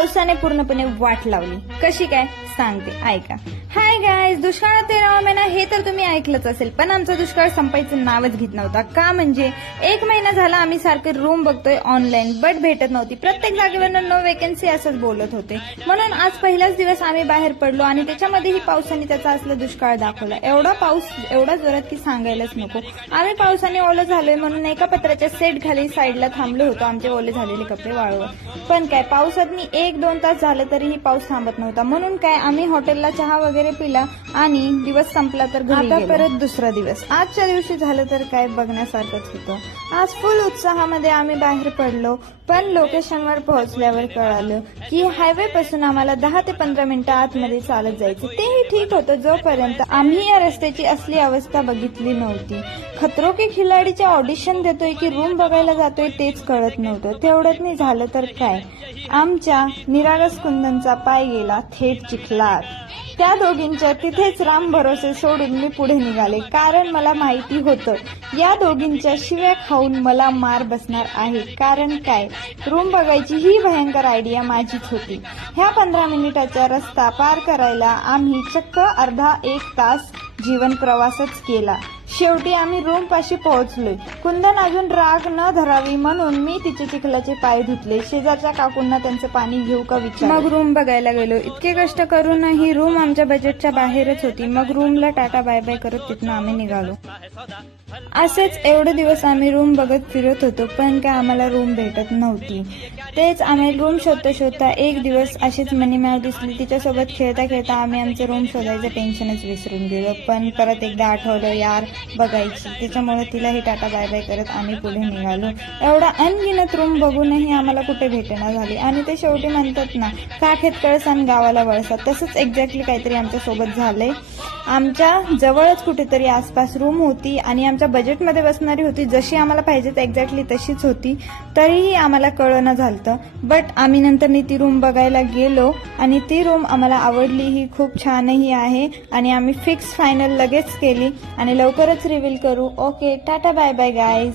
पावसाने पूर्णपणे वाट लावली. कशी काय सांगते, ऐका. हाय गाईज, दुष्काळात 13वा महिना हे तर तुम्ही ऐकलंच असेल, पण आमचा दुष्काळ संपायचं नावच घेत नव्हता. का म्हणजे 1 महिना झाला आम्ही सारखे रूम बघतोय ऑनलाईन, बट भेटत नव्हती. प्रत्येक जागेवर नो वेकन्सी असंच बोलत होते. म्हणून आज पहिलाच दिवस आम्ही बाहेर पडलो आणि त्याच्यामध्येही पावसाने त्याचा असला दुष्काळ दाखवला. एवढा पाऊस एवढा जोरात की सांगायलाच नको. आम्ही पावसाने ओलं झालोय म्हणून एका पत्राच्या सेट खाली साईडला थांबलो होतो आमचे ओले झालेले कपडे वाळवत. पण काय पावसातनी 1-2 तास झाले तरीही पाऊस थांबत नव्हता. म्हणून काय आम्ही हॉटेलला चहा वगैरे पिला आणि दिवस संपला तर घरी आता परत दुसरा दिवस. आजच्या दिवशी झालं तर काय बघण्यासारखंच होतं. आज फुल उत्साहामध्ये आम्ही बाहेर पडलो, पण लोकेशनवर पोहोचल्यावर कळालं की हायवे पासून आम्हाला 10 ते 15 मिनिटं आतमध्ये चालत जायचं. तेही ठीक होतं जोपर्यंत आम्ही या रस्त्याची असली अवस्था बघितली नव्हती. खतरो के खिलाडीचे ऑडिशन देतोय की रूम बघायला जातोय तेच कळत नव्हतं. तेवढ्यात नाही झालं तर काय, आमच्या निरागस कुंदनचा पाय गेला थेट चिखलात. त्या दोघींच्या तिथेच राम भरोसे सोडून मी पुढे निघाले, कारण मला माहिती होतं या दोघींच्या शिव्या खाऊन मला मार बसणार आहे. कारण काय, रूम बघायची ही भयंकर आयडिया माझीच होती. ह्या 15 मिनिटाचा रस्ता पार करायला आम्ही चक्क अर्धा 1 तास जीवन प्रवासच केला. शेवटी आम्ही रूम पाशी पोहोचलोय. कुंदन अजून राग न धरावी म्हणून मी तिचे चिखलाचे पाय धुतले. शेजारच्या काकूंना त्यांचं पाणी घेऊ का विचार, मग रूम बघायला गेलो. इतके कष्ट करूनही रूम आमच्या बजेटच्या बाहेरच होती. मग रूमला टाटा बाय बाय करत तिथनं आम्ही निघालो. असेच एवढे दिवस आम्ही रूम बघत फिरत होतो, पण काय आम्हाला रूम भेटत नव्हती. तेच आम्ही रूम शोधता शोधता एक दिवस अशीच मनीमॅव दिसली. तिच्यासोबत खेळता खेळता आम्ही आमचं रूम शोधायचं टेन्शनच विसरून गेलो. पण परत एकदा आठवलं यार बघायची, त्याच्यामुळे तिलाही टाटा बाय बाय करत आम्ही पुढे निघालो. एवढा अनगिनत रूम बघूनही आम्हाला कुठे भेटेना झाली. आणि ते शेवटी म्हणतात ना, काखेत कळसान गावाला वळसा, तसंच एक्झॅक्टली काहीतरी आमच्या सोबत झालंय. आमच्या जवळच कुठेतरी आसपास रूम होती आणि आमच्या बजेटमध्ये बसणारी होती. जशी आम्हाला पाहिजे एक्झॅक्टली तशीच होती, तरीही आम्हाला कळना झालतं. बट आम्ही नंतर ती रूम बघायला गेलो आणि ती रूम आम्हाला आवडलीही, खूप छानही आहे. आणि आम्ही फिक्स फायनल लगेच केली आणि लवकरच रिव्हील करू. Okay, tata bye bye guys.